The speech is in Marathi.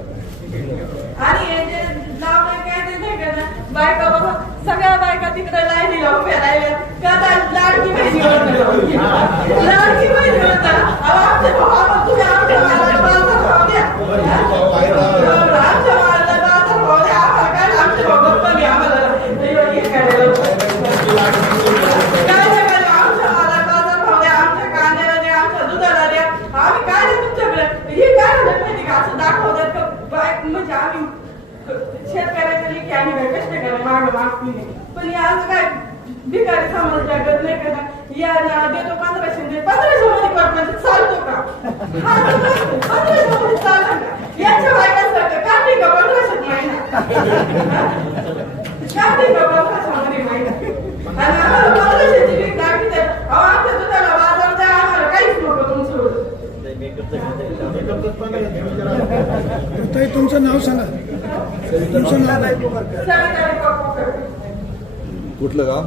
आणि हे जे लावलंय काय ते नाही का? ना, बायका बाबा सगळ्या बायका तिकडे लाईनीला उभ्या राहिल्या. का आता लाडकी बहिणी होतं लाडकी बहिणी होतं अहो, आमचे भाऊ तुम्ही आमच्या मालाला बाजार भाव द्या. आमच्या मालाला बाजार भाव द्या. आम्हाला काय? आमचे भाऊ गप्पा घ्या आम्हाला हे करायला काय नाही पाहिजे आमच्या मालाला बाजार भाव द्या आमच्या कांद्याला द्या आमच्या दुधाला द्या आम्ही काय नाही तुमच्याकडे हे काय झालं माहिती का असं दाखवतात का बाय म्हणजे आम्ही शेतकऱ्याच्या लेखी आम्ही काय कष्ट करा मागं मागती नाही पण आज काय भिकारी समाज जगत नाही का? या ना देतो पंधराशे दे. पंधराशे मध्ये करतो चालतो का? हा, पंधराशे मध्ये चालतं का? याच्या बायकांसारखं का नाही का पंधराशेत महिना का नाही का पंधराशे मध्ये महिना आणि आम्हाला पंधराशेची वीक दाखवते अहो आमच्या दुधाला बाजार द्या आम्हाला काहीच नको तुमचं. तुमचं नाव सांगा. कुठलं गाव?